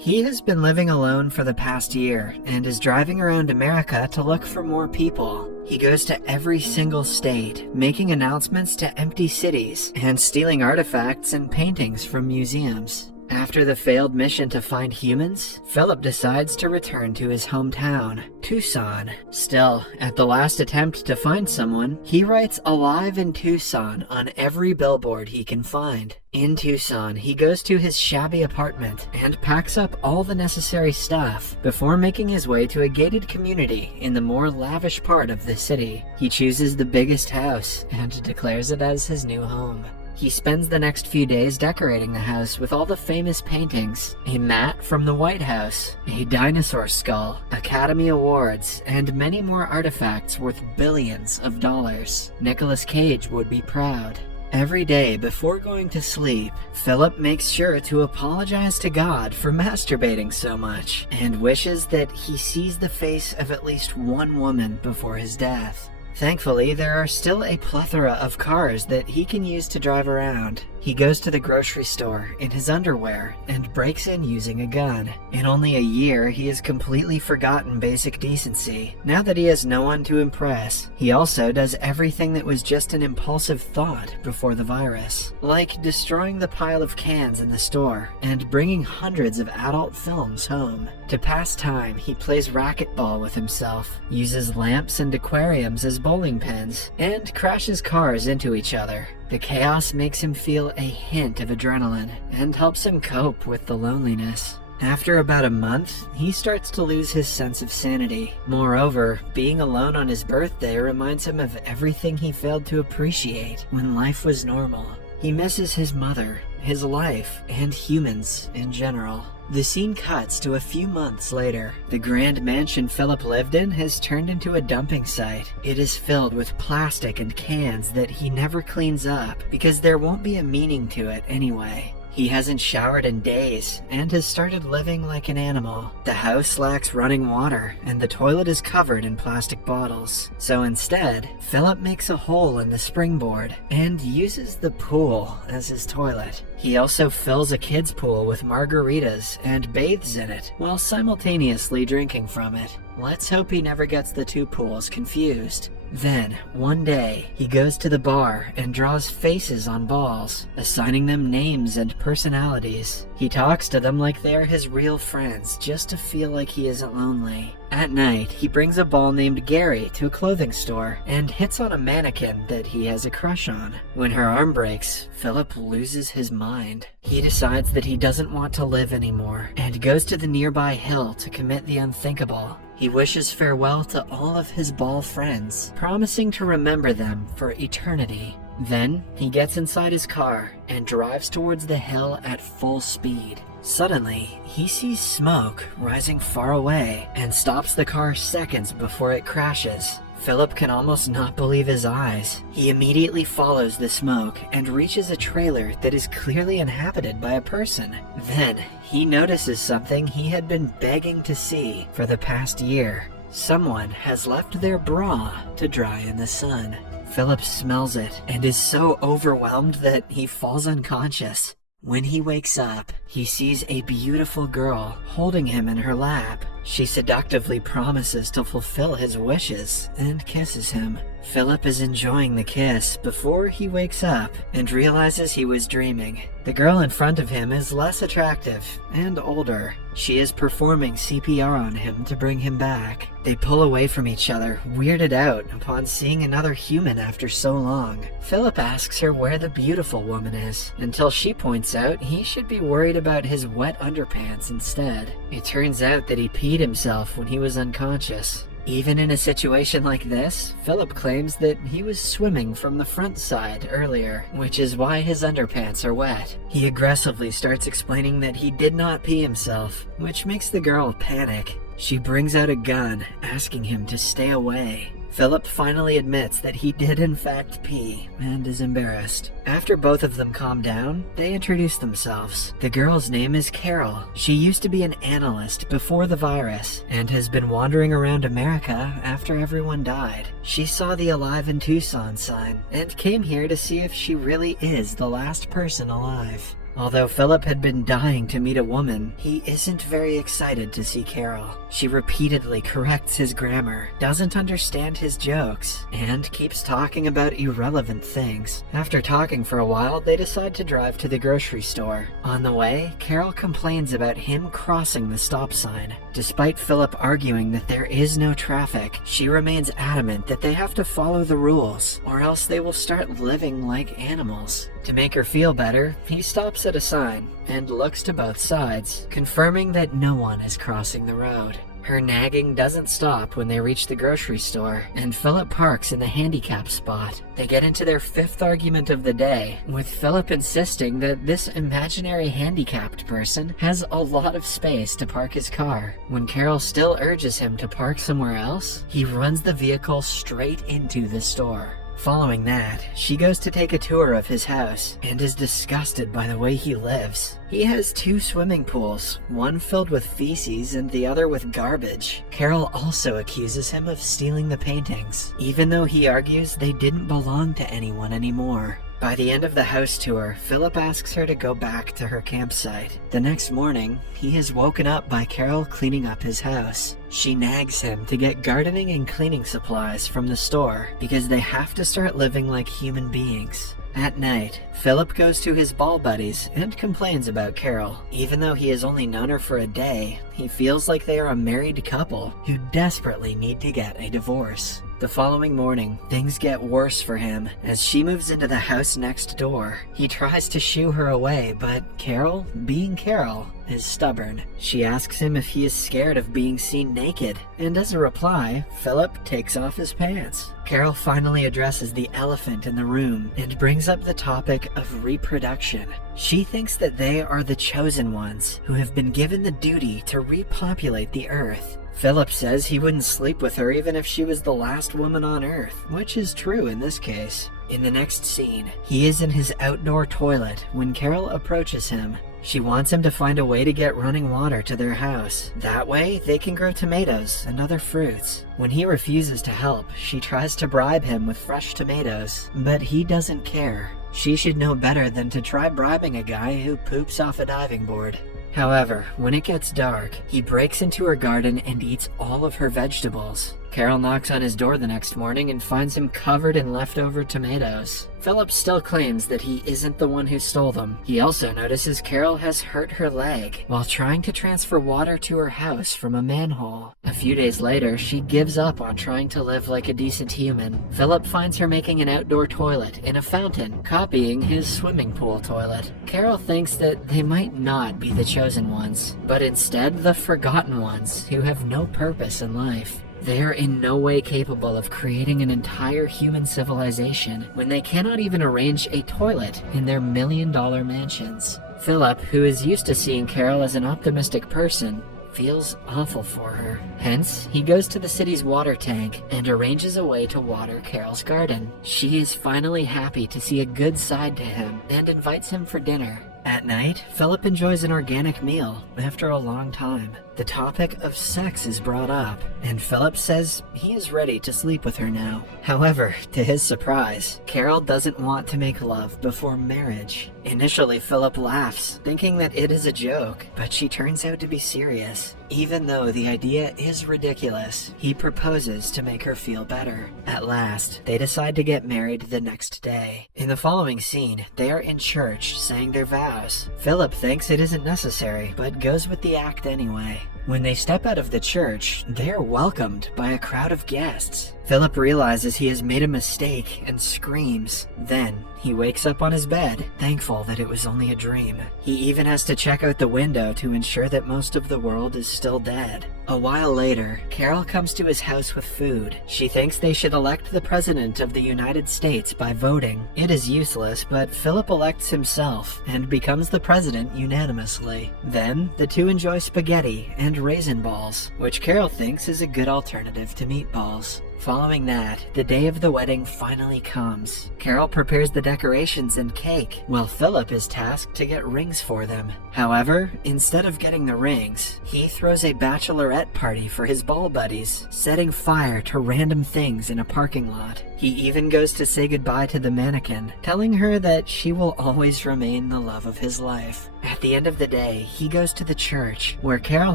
He has been living alone for the past year and is driving around America to look for more people. He goes to every single state, making announcements to empty cities and stealing artifacts and paintings from museums. After the failed mission to find humans, Philip decides to return to his hometown, Tucson. Still, at the last attempt to find someone, he writes "Alive in Tucson" on every billboard he can find. In Tucson, he goes to his shabby apartment and packs up all the necessary stuff before making his way to a gated community in the more lavish part of the city. He chooses the biggest house and declares it as his new home. He spends the next few days decorating the house with all the famous paintings, a mat from the White House, a dinosaur skull, Academy Awards, and many more artifacts worth billions of dollars. Nicolas Cage would be proud. Every day before going to sleep, Philip makes sure to apologize to God for masturbating so much, and wishes that he sees the face of at least one woman before his death. Thankfully, there are still a plethora of cars that he can use to drive around. He goes to the grocery store in his underwear and breaks in using a gun. In only a year, he has completely forgotten basic decency, now that he has no one to impress. He also does everything that was just an impulsive thought before the virus, like destroying the pile of cans in the store and bringing hundreds of adult films home. To pass time, he plays racquetball with himself, uses lamps and aquariums as bowling pins, and crashes cars into each other. The chaos makes him feel a hint of adrenaline and helps him cope with the loneliness. After about a month, he starts to lose his sense of sanity. Moreover, being alone on his birthday reminds him of everything he failed to appreciate when life was normal. He misses his mother, his life, and humans in general. The scene cuts to a few months later. The grand mansion Philip lived in has turned into a dumping site. It is filled with plastic and cans that he never cleans up because there won't be a meaning to it anyway. He hasn't showered in days and has started living like an animal. The house lacks running water and the toilet is covered in plastic bottles. So instead, Philip makes a hole in the springboard and uses the pool as his toilet. He also fills a kid's pool with margaritas and bathes in it while simultaneously drinking from it. Let's hope he never gets the two pools confused. Then, one day, he goes to the bar and draws faces on balls, assigning them names and personalities. He talks to them like they are his real friends, just to feel like he isn't lonely. At night, he brings a ball named Gary to a clothing store and hits on a mannequin that he has a crush on. When her arm breaks, Philip loses his mind. He decides that he doesn't want to live anymore and goes to the nearby hill to commit the unthinkable. He wishes farewell to all of his ball friends, promising to remember them for eternity. Then, he gets inside his car and drives towards the hill at full speed. Suddenly, he sees smoke rising far away and stops the car seconds before it crashes. Philip can almost not believe his eyes. He immediately follows the smoke and reaches a trailer that is clearly inhabited by a person. Then, he notices something he had been begging to see for the past year. Someone has left their bra to dry in the sun. Philip smells it and is so overwhelmed that he falls unconscious. When he wakes up, he sees a beautiful girl holding him in her lap. She seductively promises to fulfill his wishes and kisses him. Philip is enjoying the kiss before he wakes up and realizes he was dreaming. The girl in front of him is less attractive and older. She is performing CPR on him to bring him back. They pull away from each other, weirded out upon seeing another human after so long. Philip asks her where the beautiful woman is, until she points out he should be worried about his wet underpants instead. It turns out that he peed himself when he was unconscious. Even in a situation like this, Philip claims that he was swimming from the front side earlier, which is why his underpants are wet. He aggressively starts explaining that he did not pee himself, which makes the girl panic. She brings out a gun, asking him to stay away. Philip finally admits that he did in fact pee and is embarrassed. After both of them calm down, they introduce themselves. The girl's name is Carol. She used to be an analyst before the virus and has been wandering around America after everyone died. She saw the Alive in Tucson sign and came here to see if she really is the last person alive. Although Philip had been dying to meet a woman, he isn't very excited to see Carol. She repeatedly corrects his grammar, doesn't understand his jokes, and keeps talking about irrelevant things. After talking for a while, they decide to drive to the grocery store. On the way, Carol complains about him crossing the stop sign. Despite Philip arguing that there is no traffic, she remains adamant that they have to follow the rules, or else they will start living like animals. To make her feel better, he stops at a sign and looks to both sides, confirming that no one is crossing the road. Her nagging doesn't stop when they reach the grocery store, and Philip parks in the handicap spot. They get into their fifth argument of the day, with Philip insisting that this imaginary handicapped person has a lot of space to park his car. When Carol still urges him to park somewhere else, he runs the vehicle straight into the store. Following that, she goes to take a tour of his house and is disgusted by the way he lives. He has 2 swimming pools, one filled with feces and the other with garbage. Carol also accuses him of stealing the paintings, even though he argues they didn't belong to anyone anymore. By the end of the house tour, Philip asks her to go back to her campsite. The next morning, he is woken up by Carol cleaning up his house. She nags him to get gardening and cleaning supplies from the store because they have to start living like human beings. At night, Philip goes to his ball buddies and complains about Carol. Even though he has only known her for a day, he feels like they are a married couple who desperately need to get a divorce. The following morning, things get worse for him as she moves into the house next door. He tries to shoo her away, but Carol, being Carol, is stubborn. She asks him if he is scared of being seen naked, and as a reply, Philip takes off his pants. Carol finally addresses the elephant in the room and brings up the topic of reproduction. She thinks that they are the chosen ones who have been given the duty to repopulate the earth. Philip says he wouldn't sleep with her even if she was the last woman on Earth, which is true in this case. In the next scene, he is in his outdoor toilet when Carol approaches him. She wants him to find a way to get running water to their house. That way, they can grow tomatoes and other fruits. When he refuses to help, she tries to bribe him with fresh tomatoes, but he doesn't care. She should know better than to try bribing a guy who poops off a diving board. However, when it gets dark, he breaks into her garden and eats all of her vegetables. Carol knocks on his door the next morning and finds him covered in leftover tomatoes. Philip still claims that he isn't the one who stole them. He also notices Carol has hurt her leg while trying to transfer water to her house from a manhole. A few days later, she gives up on trying to live like a decent human. Philip finds her making an outdoor toilet in a fountain, copying his swimming pool toilet. Carol thinks that they might not be the chosen ones, but instead the forgotten ones who have no purpose in life. They are in no way capable of creating an entire human civilization when they cannot even arrange a toilet in their million-dollar mansions. Philip, who is used to seeing Carol as an optimistic person, feels awful for her. Hence, he goes to the city's water tank and arranges a way to water Carol's garden. She is finally happy to see a good side to him and invites him for dinner. At night, Philip enjoys an organic meal after a long time. The topic of sex is brought up, and Philip says he is ready to sleep with her now. However, to his surprise, Carol doesn't want to make love before marriage. Initially, Philip laughs, thinking that it is a joke, but she turns out to be serious. Even though the idea is ridiculous, he proposes to make her feel better. At last, they decide to get married the next day. In the following scene, they are in church saying their vows. Philip thinks it isn't necessary, but goes with the act anyway. When they step out of the church, they are welcomed by a crowd of guests. Philip realizes he has made a mistake and screams. Then, he wakes up on his bed, thankful that it was only a dream. He even has to check out the window to ensure that most of the world is still dead. A while later, Carol comes to his house with food. She thinks they should elect the President of the United States by voting. It is useless, but Philip elects himself and becomes the president unanimously. Then, the two enjoy spaghetti and raisin balls, which Carol thinks is a good alternative to meatballs. Following that, the day of the wedding finally comes. Carol prepares the decorations and cake, while Philip is tasked to get rings for them. However, instead of getting the rings, he throws a bachelorette party for his ball buddies, setting fire to random things in a parking lot. He even goes to say goodbye to the mannequin, telling her that she will always remain the love of his life. At the end of the day, he goes to the church, where Carol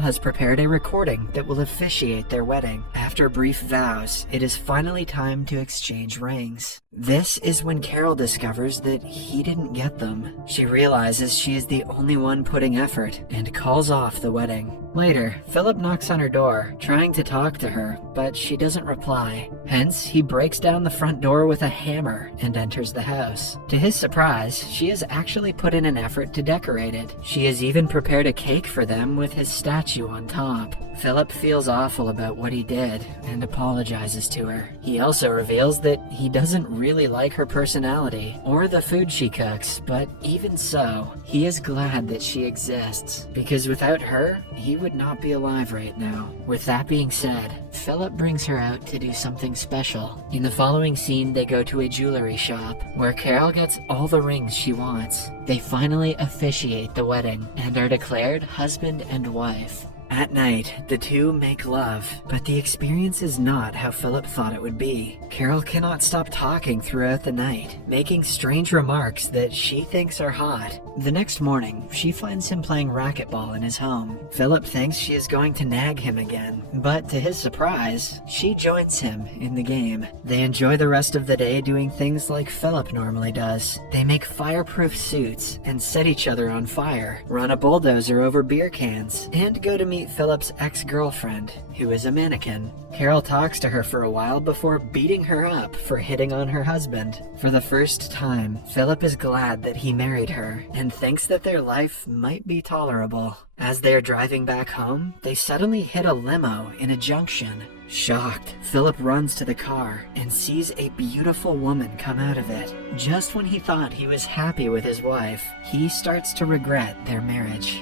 has prepared a recording that will officiate their wedding. After brief vows, it is finally time to exchange rings. This is when Carol discovers that he didn't get them. She realizes she is the only one putting effort and calls off the wedding. Later, Philip knocks on her door, trying to talk to her, but she doesn't reply. Hence, he breaks down the front door with a hammer and enters the house. To his surprise, she has actually put in an effort to decorate it. She has even prepared a cake for them with his statue on top. Philip feels awful about what he did and apologizes to her. He also reveals that he doesn't really like her personality or the food she cooks, but even so, he is glad that she exists, because without her, he would not be alive right now. With that being said, Philip brings her out to do something special. In the following scene, they go to a jewelry shop, where Carol gets all the rings she wants. They finally officiate the wedding and are declared husband and wife. At night, the two make love, but the experience is not how Philip thought it would be. Carol cannot stop talking throughout the night, making strange remarks that she thinks are hot. The next morning, she finds him playing racquetball in his home. Philip thinks she is going to nag him again, but to his surprise, she joins him in the game. They enjoy the rest of the day doing things like Philip normally does. They make fireproof suits and set each other on fire, run a bulldozer over beer cans, and go to meet Philip's ex-girlfriend, who is a mannequin. Carol talks to her for a while before beating her up for hitting on her husband. For the first time, Philip is glad that he married her and thinks that their life might be tolerable. As they are driving back home, they suddenly hit a limo in a junction. Shocked, Philip runs to the car and sees a beautiful woman come out of it. Just when he thought he was happy with his wife, he starts to regret their marriage.